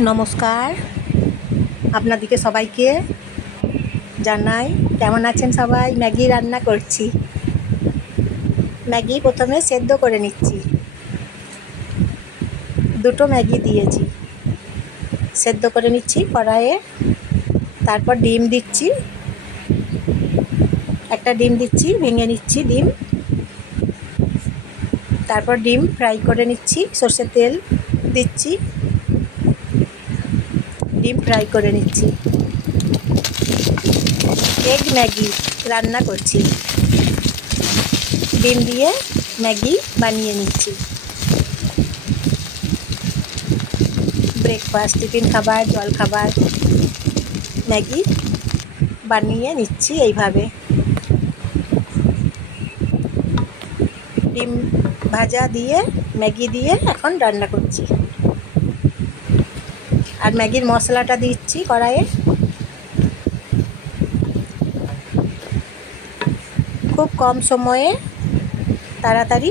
নমস্কার। আপনাদেরকে সবাইকে জানাই, কেমন আছেন সবাই? ম্যাগি রান্না করছি। ম্যাগি প্রথমে সেদ্ধ করে নিচ্ছি। দুটো ম্যাগি দিয়েছি। সেদ্ধ করে নিচ্ছি কড়াইয়ে। তারপর ডিম দিচ্ছি। একটা ডিম দিচ্ছি, ভেঙে নিচ্ছি ডিম। তারপর ডিম ফ্রাই করে নিচ্ছি, সর্ষের তেল দিচ্ছি। ডিম ফ্রাই করে নিচ্ছি। এগ ম্যাগি রান্না করছি। ডিম দিয়ে ম্যাগি বানিয়ে নিচ্ছি। ব্রেকফাস্ট টিফিন খাবার, জল খাবার, ম্যাগি বানিয়ে নিচ্ছি এইভাবে। ডিম ভাজা দিয়ে, ম্যাগি দিয়ে এখন রান্না করছি। আর ম্যাগির মশলাটা দিচ্ছি কড়াইয়ে। খুব কম সময়ে তাড়াতাড়ি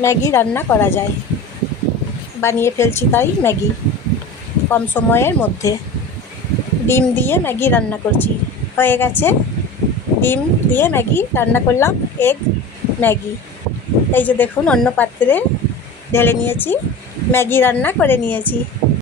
ম্যাগি রান্না করা যায়। বানিয়ে ফেলছি তাই ম্যাগি কম সময়ের মধ্যে। ডিম দিয়ে ম্যাগি রান্না করছি। হয়ে গেছে। ডিম দিয়ে ম্যাগি রান্না করলাম। Egg, Maggi. এই যে দেখুন, অন্য পাত্রে ঢেলে নিয়েছি। ম্যাগি রান্না করে নিয়েছি।